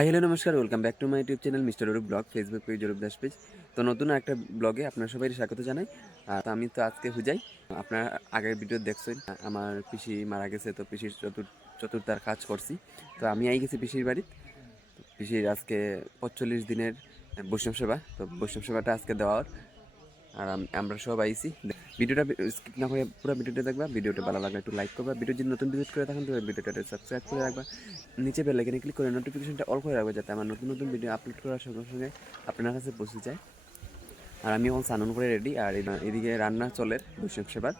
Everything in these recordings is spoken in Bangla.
হাই হ্যালো নমস্কার welcome back to my YouTube channel mister Arup blog Facebook page Arup Das page তো নতুন একটা ব্লগে আপনার সবাই স্বাগত জানাই। আর আমি তো আজকে হুজাই। আপনার আগের ভিডিও দেখছেন, আমার পিসি মারা গেছে, তো পিসির চতুর, চতুর্থার কাজ করছি। তো আমি আই গেছি পিসির বাড়ি। পিসির আজকে পঁচল্লিশ দিনের বৈষ্ণব সেবা, তো বৈষ্ণব সেবাটা আজকে দেওয়ার। আর আমরা সব আইছি। ভিডিওটা স্কিপ না করে পুরো ভিডিওটা দেখবা ভিডিওটা ভালো লাগলে একটু লাইক করবা। ভিডিও যদি নতুন ভিজিট করে থাকেন তো ভিডিওটা সাবস্ক্রাইব করে রাখবা। নিচে বেল আইকনে ক্লিক করে নোটিফিকেশনটা অল করে রাখবা যাতে আমার নতুন নতুন ভিডিও আপলোড করার সঙ্গে সঙ্গে আপনার কাছে পৌঁছে যায়। আর আমি এখন স্নান করে রেডি আর এদিকে রান্না চলে বৈষ্ণব সেবার।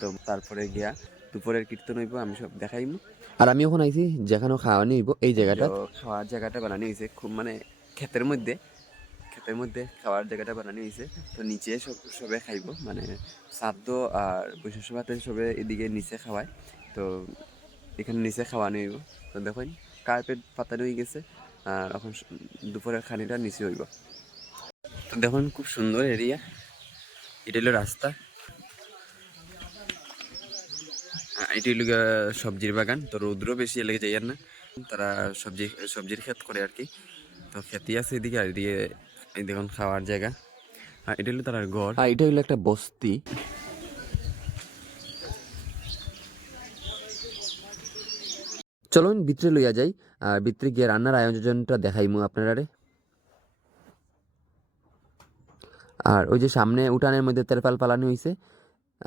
তো তারপরে গিয়া দুপুরের কীর্তন হইব আমি সব দেখাইমু। আর আমি এখন আইছি যেখানে খাওয়ানি হইব এই জায়গাটা। খাওয়ার জায়গাটা বানানো হয়েছে খুব মানে ক্ষেতের মধ্যে। ক্ষেতের মধ্যে খাওয়ার জায়গাটা বানানো হয়েছে। তো নিচে সব, সবে খাইব মানে শ্রাদ্ধ আর বৈষ্ণব সভাতে সবে এদিকে নিচে খাওয়ায়। তো এখানে নিচে খাওয়ানো হইব। তো দেখুন, কার্পেট পাতানো হয়ে গেছে, আর এখন দুপুরের খানিটা নিচে হইব। তো দেখুন, খুব সুন্দর এরিয়া। এটা হলো রাস্তা। এটা হলো সবজির বাগান। তো রৌদ্র বেশি লেগে যায় আর না। তারা সবজি, সবজির ক্ষেত করে আর কি। তো খেতি আছে এদিকে, আর এদিকে এই দেখুন, খাওয়ার জায়গা। আর এটা হলো তার ঘর। আর এটা হলো একটা বস্তি। চলুন ভিতরে লইয়া যাই। আর ভিতরে গিয়ে রান্নার আয়োজনটা দেখাই দেখাইমু আপনারারে। আর ওই যে সামনে উঠানের মধ্যে তেরপাল পালানো হয়েছে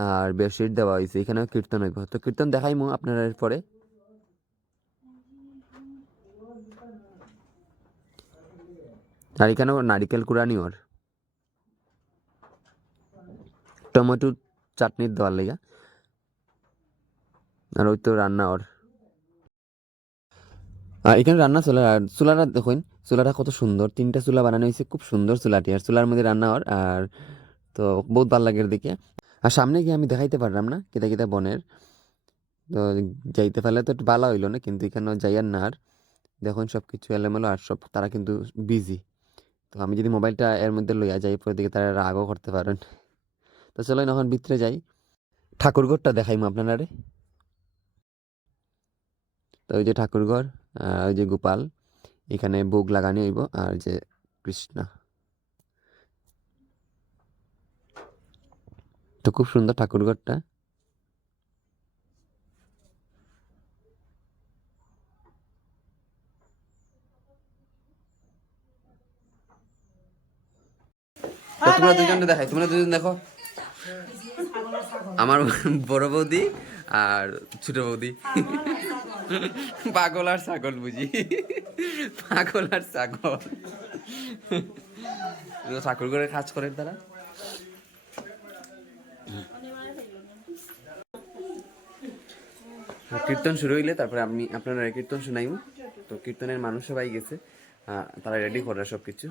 আর বেডশিট দেওয়া হয়েছে এখানেও কীর্তন হইব। তো কীর্তন দেখাই দেখাইমু আপনারা পরে। আর এখানেও নারিকেল কুড়ানি ওর। টমেটো চাটনির দেওয়ার লেগা। আর ওই তো রান্না ওর। আর এখানে রান্না চুলা চুলাটা দেখুন, চুলাটা কত সুন্দর। তিনটা চুলা বানানো হয়েছে, খুব সুন্দর চুলাটি। আর চুলার মধ্যে রান্না ওর, আর তো বহুত ভালো লাগে দেখে। আর সামনে গিয়ে আমি দেখাইতে পারলাম না কেতা কেতা বনের। তো যাইতে পারলে তো একটু ভালো হইল না, কিন্তু এখানে যাইয়ার না আর। দেখুন সব কিছু এলোমেলো, আর সব তারা কিন্তু বিজি তো আমি যদি মোবাইলটা এর মধ্যে লইয়া যাই পরে দিকে তারা রাগও করতে পারেন। তো চলো এখন ভিতরে যাই। ঠাকুরঘরটা দেখাইমু আপনারা তো ওই যে ঠাকুরঘর আর ওই যে গোপাল, এখানে বুক লাগানি হইব, আর যে কৃষ্ণা। তো খুব সুন্দর ঠাকুরঘরটা। তোমরা দুজনটা দেখাই তোমরা দুজন দেখো। আমার বড় বৌদি আর ছোট বৌদি। পাগল আর ছাগল বুঝি। পাগল আর ছাগল। ঠাকুর করে কাজ করেন তারা। কীর্তন শুরু হইলে তারপরে আমি আপনারা কীর্তন শুনাইব তো কীর্তনের মানুষ সবাই গেছে তারা রেডি করে সব কিছু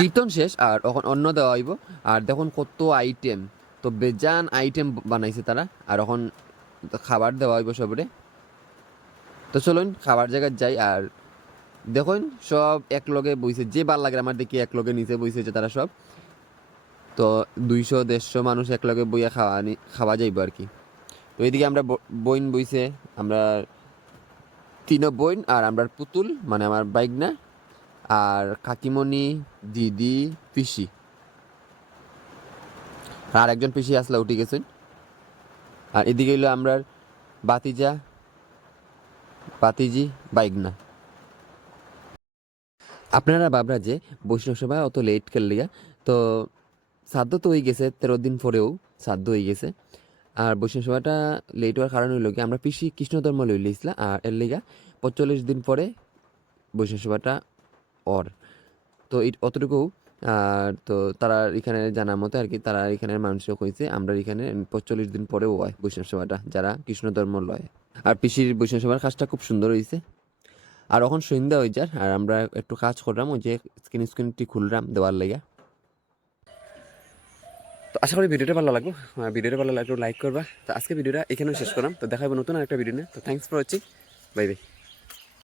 কীর্তন শেষ, আর এখন অন্য দেওয়া হইব। আর দেখুন কত আইটেম তো বেজান আইটেম বানাইছে তারা, আর এখন খাবার দেওয়া হইব সবরে। তো চলুন খাবার জায়গায় যাই, আর দেখুন সব এক লগে বইছে, যে ভালো লাগে আমার দেখি এক লগে নিচে বইছে তারা সব। তো দুইশো, দেড়শো মানুষ এক লগে বইয়া খাওয়া খাওয়া যাইব আর কি। তো এইদিকে আমরা বইন বইছে, আমরা তিনো বইন, আর আমরা পুতুল মানে আমার বাইক না আর কাকিমণি, দিদি, পিসি। আর একজন পিসি আসলে, উঠে গেছেন। আর এদিকে হইল আমরা বাতিজা, বাতিজি বাইক না আপনারা বাবরা যে বৈষ্ণব সভা অত লেট করলিয়া তো সাধ্য তো হয়ে গেছে, তেরো দিন পরেও সাধ্য হয়ে গেছে। আর বৈষ্ণব সভাটা লেট হওয়ার কারণ হইল কি, আমরা পিসি কৃষ্ণ ধর্ম লইলিছিলাম আর এর লিগা পঁয়তাল্লিশ দিন পরে বৈষ্ণব সভাটা অর তো এই অতটুকু আর তো তারা এখানে জানার মতো আর কি, তারা এখানে মানুষও কইছে, আমরা এখানে পঁয়তাল্লিশ দিন পরেও হয় বৈষ্ণব সভাটা, যারা কৃষ্ণ ধর্ম লয়। আর পিসির বৈষ্ণব সভার কাজটা খুব সুন্দর হয়েছে আর এখন সন্ধ্যা হয়ে যায় আর আমরা একটু কাজ করলাম, ওই যে স্ক্রিন স্ক্রিনটি খুললাম দেওয়ার লাইয়া তো আশা করি ভিডিওটা ভালো লাগবে ভিডিওটা ভালো লাগলে লাইক করবা। তো আজকে ভিডিওটা এখানেও শেষ করলাম। তো দেখাবো নতুন আর একটা ভিডিও নিয়ে। তো thanks for watching bye bye